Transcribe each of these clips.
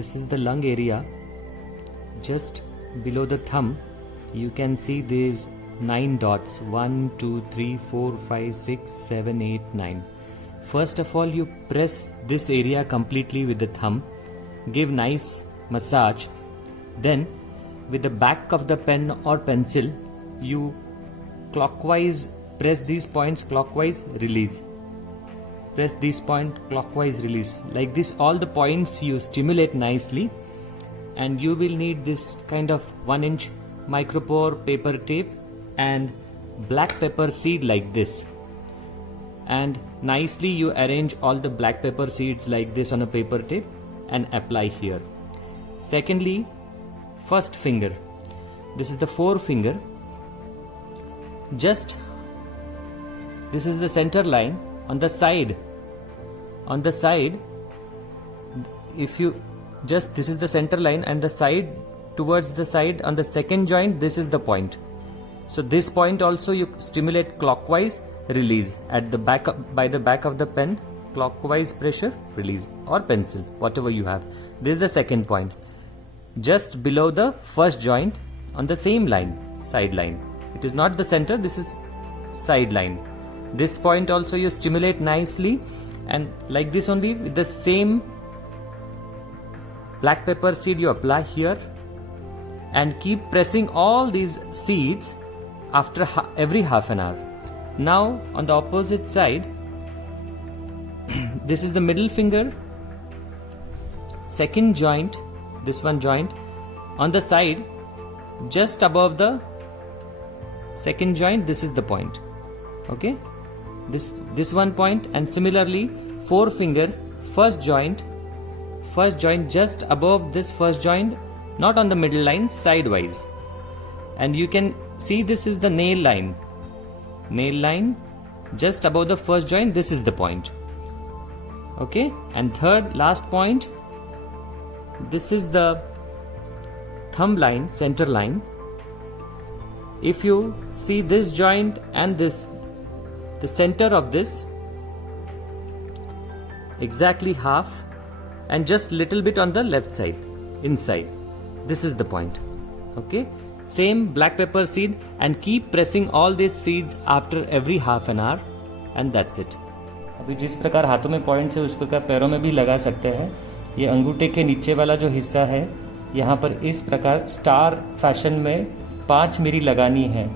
this is the lung area. Just below the thumb you can see these 9 dots, 1 2 3 4 5 6 7 8 9. First of all, you press this area completely with the thumb, give nice massage, then with the back of the pen or pencil you clockwise press these points, clockwise release, press this point, clockwise release. Like this, all the points you stimulate nicely, and you will need this kind of 1-inch micropore paper tape and black pepper seed like this, and nicely you arrange all the black pepper seeds like this on a paper tape and apply here. Secondly, first finger, this is the forefinger, just this is the center line. On the side, if you just, this is the center line, and the side, towards the side on the second joint, this is the point. So this point also you stimulate clockwise, release at the back, by the back of the pen, clockwise pressure, release, or pencil, whatever you have. This is the second point, just below the first joint on the same line, side line. It is not the center, this is side line. This point also you stimulate nicely, and like this only, with the same black pepper seed you apply here, and keep pressing all these seeds after every half an hour. Now on the opposite side, this is the middle finger, second joint, this one joint, on the side just above the second joint, this is the point. Okay, this one point, and similarly forefinger, first joint just above this first joint, not on the middle line, sidewise, and you can see this is the nail line just above the first joint, this is the point. Okay, and third, last point, this is the thumb line, center line. If you see this joint and this, the center of this exactly half, and just little bit on the left side, inside, this is the point. Okay, same black pepper seed, and keep pressing all these seeds after every half an hour, and that's it. अभी जिस प्रकार हाथों में points है उस प्रकार पैरों में भी लगा सकते हैं। ये अंगूठे के नीचे वाला जो हिस्सा है, यहाँ पर इस प्रकार स्टार फैशन में 5 मिरी लगानी है,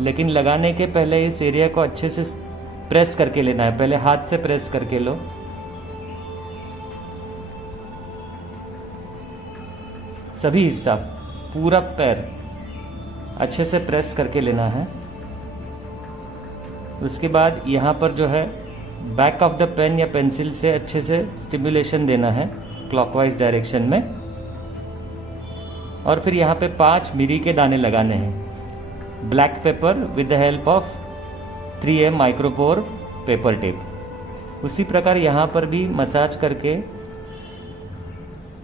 लेकिन लगाने के पहले इस एरिया को अच्छे से प्रेस करके लेना है। पहले हाथ से प्रेस करके लो, सभी हिस्सा, पूरा पैर अच्छे से प्रेस करके लेना है। उसके बाद यहाँ पर जो है बैक ऑफ द पेन या पेंसिल से अच्छे से स्टिमुलेशन देना है क्लॉकवाइज डायरेक्शन में, और फिर यहाँ पे 5 मिरी के दाने लगाने हैं, black pepper with the help of 3M micropore paper tape. उसी प्रकार यहाँ पर भी मसाज करके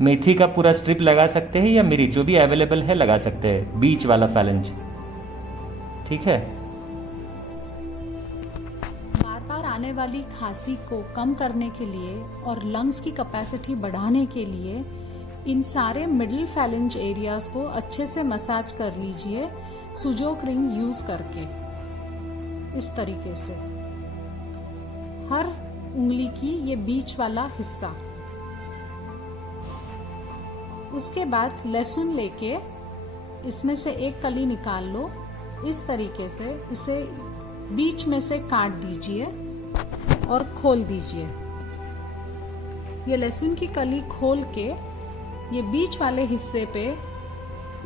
मेथी का पूरा स्ट्रिप लगा सकते हैं, या मिरी जो भी अवेलेबल है लगा सकते हैं, बीच वाला फैलेंज। ठीक है। बार बार आने वाली खांसी को कम करने के लिए और लंग्स की कैपेसिटी बढ़ाने के लिए इन सारे मिडिल फैलेंज एरियाज को अच्छे से मसाज कर लीजिए सुजो क्रीम यूज करके। इस तरीके से हर उंगली की ये बीच वाला हिस्सा। उसके बाद लहसुन लेके इसमें से एक कली निकाल लो, इस तरीके से इसे बीच में से काट दीजिए और खोल दीजिए। ये लहसुन की कली खोल के ये बीच वाले हिस्से पे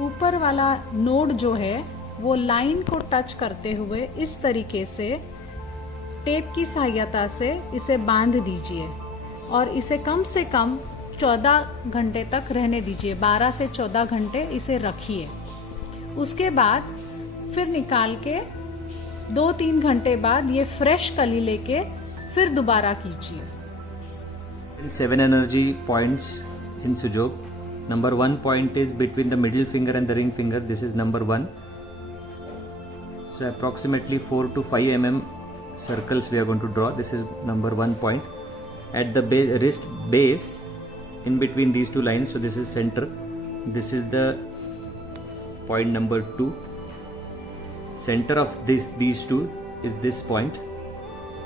ऊपर वाला नोड जो है वो लाइन को टच करते हुए इस तरीके से टेप की सहायता से इसे बांध दीजिए, और इसे कम से कम 14 घंटे तक रहने दीजिए। 12 से 14 घंटे इसे रखिए। उसके बाद फिर निकाल के 2-3 घंटे बाद ये फ्रेश कली लेके फिर दोबारा कीजिए। 7 energy points in Sujok. Number 1 point is between the middle finger and the ring finger. This is number 1. So approximately 4 to 5 mm circles we are going to draw. This is number 1 point. At the wrist base, in between these two lines. So this is center. This is the point number 2. Center of these two is this point.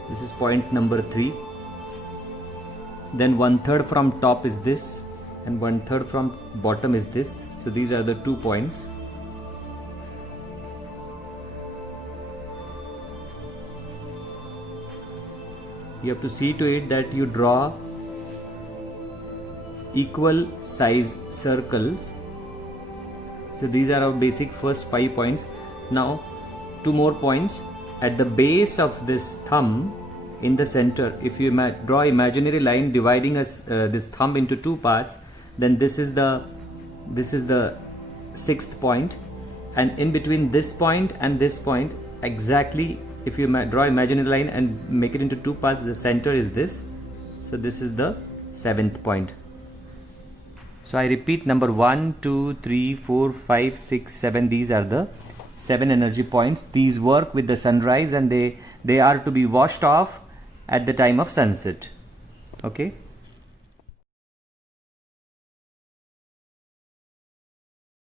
This is point number 3. Then 1/3 from top is this, and 1/3 from bottom is this. So these are the 2 points. You have to see to it that you draw equal size circles. So these are our basic first 5 points. Now 2 more points at the base of this thumb in the center. If you draw imaginary line dividing this thumb into 2 parts, then this is the 6th point, and in between this point and this point, exactly, if you draw imaginary line and make it into 2 parts, the center is this. So this is the 7th point. So I repeat, number 1, 2, 3, 4, 5, 6, 7. These are the 7 energy points. These work with the sunrise, and they are to be washed off at the time of sunset. Okay.